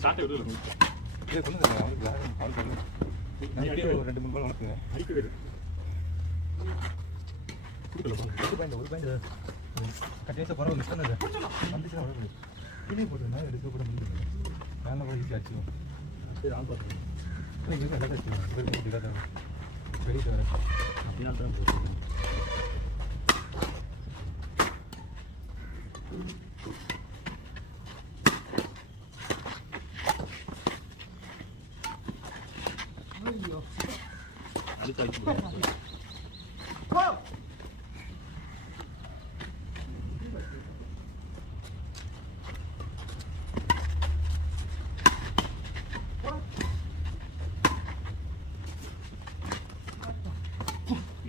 start விடுறது இல்லை சொல்லுங்க அவனுக்கு ஒரு 2-3 பால் உனக்கு அடிக்கிறது ஒரு பாயிண்ட் கட்டியாச்சா பரவாயில்ல மிஸ் பண்ணது வந்துச்சுன்னா அவ்வளோ கீழே போட்டுருந்தா எடுக்க கூட முடிஞ்சது வேலை கூட ஈஸியாக ஆச்சு சரி ஆள் பார்த்துருக்கேன் வெளியே வர அப்படின்னா தான் போட்டுருக்கேன்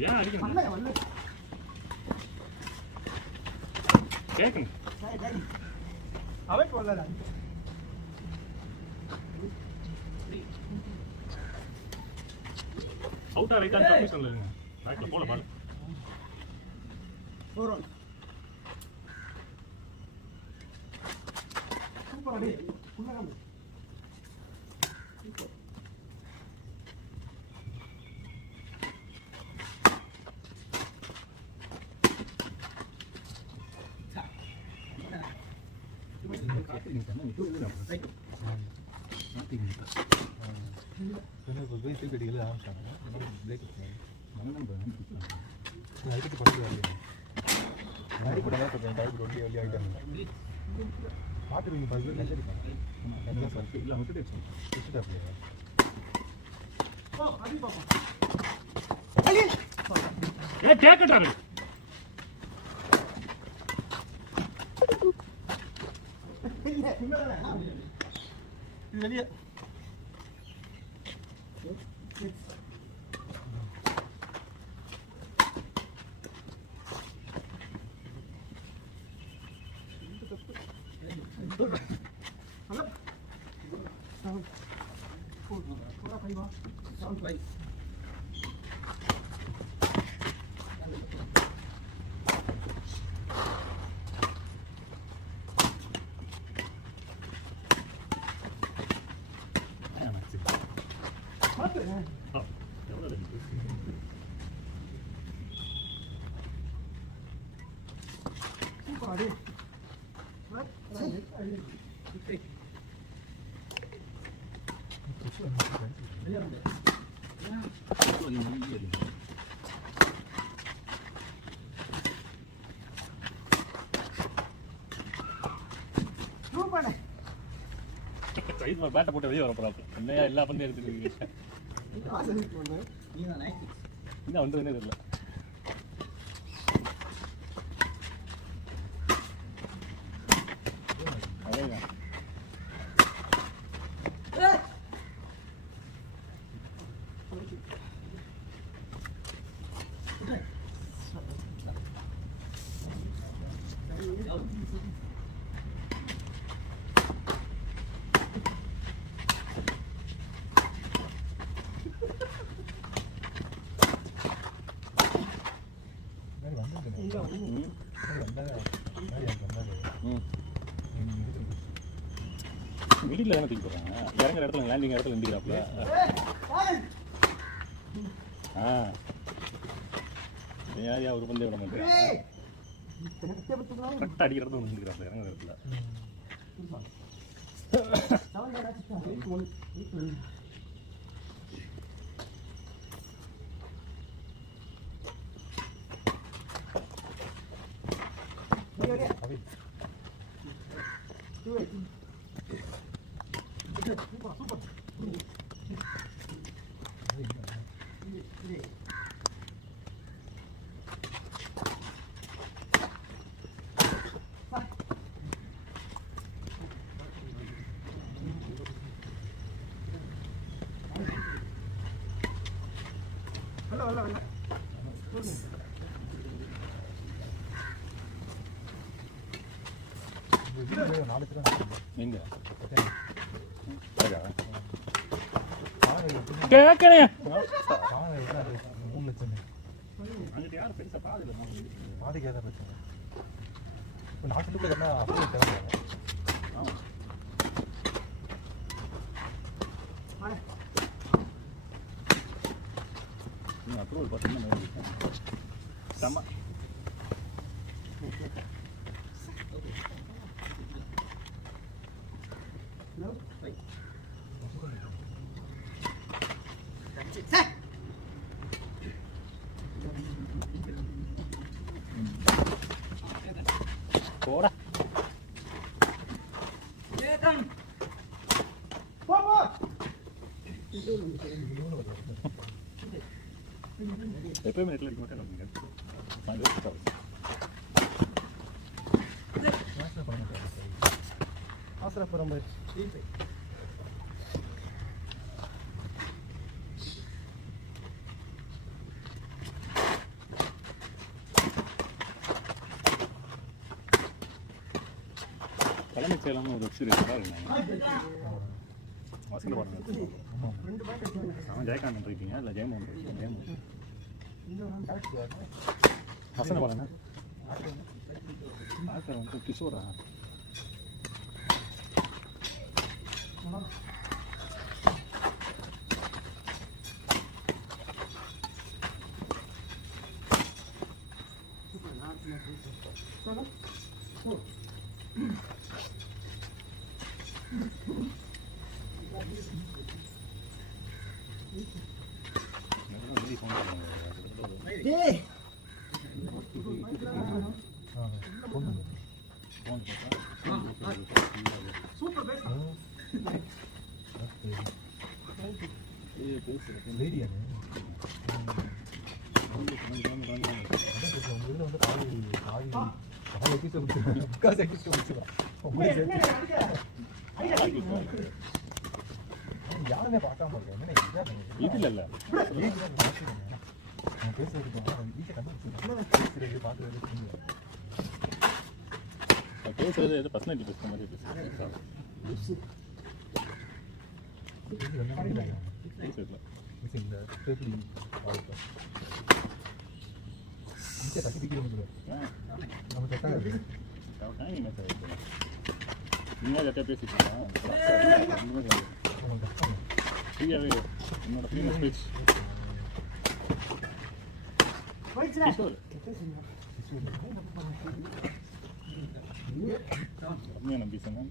ஏன் அடிக்கணும் கேட்கணும் அவன் சொல்லல அவுட்டா ரைட்டா தப்பு சொல்லுங்க ரைட்ல போல பால் போறோம் சூப்பர் அடி புள்ளகம் வெளியே பேட்டை போட்டு வெளியே வர போறாங்க என்னையா எல்லா பந்தையும் எடுத்துருக்கீங்க என்ன வந்ததுன்னே தெரியல அதேதான் வீட்டில் தானே தூக்கி போகிறாங்க இறங்குற இடத்துல லேண்டிங் இடத்துல நின்றுக்கிறாப்புல யாரையா ஒரு பந்தே விட மாட்டேன் கரெக்டாக அடிக்கிற இடத்துல நின்றுக்கிறாப்புல இறங்குற இடத்துல கேட்கறேன் யாரும் பெருசாக பாதையில் பாதைக்கு ஏதாவது பிரச்சனை இப்போ நாட்டுக்குள்ள என்ன அப்படியே தேவை ஆமாம் அப்ரூவல் பார்த்தீங்கன்னா செம்ம போடா எப்பயுமே நெட்டில் அடிக்க மாட்டேன் ஆசிரப்புறம் தலைமை செயலாளர் ஒரு வெப்சீரிஸ் வசந்த படம் அவன் ஜெயகாந்தன் இருக்கீங்க இல்லை ஜெயமோகன் இருக்கீங்க ஜெயமோகன் வசந்த படம் ஆக்டர் வந்து கிஷோரா யாருமே பார்க்காம இது இல்லை பேசுறது எது பர்சனாலிட்டி பேசுகிற மாதிரி நீங்கள் பேசிக்கலாம் ஃப்ரீயாகவே என்னோட ஃபேமஸ் பேஜ் ரம்யா நம்பி சொன்னேன்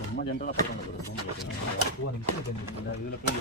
சும்மா ஜென்ரலாக போகிறாங்க இதில் போய்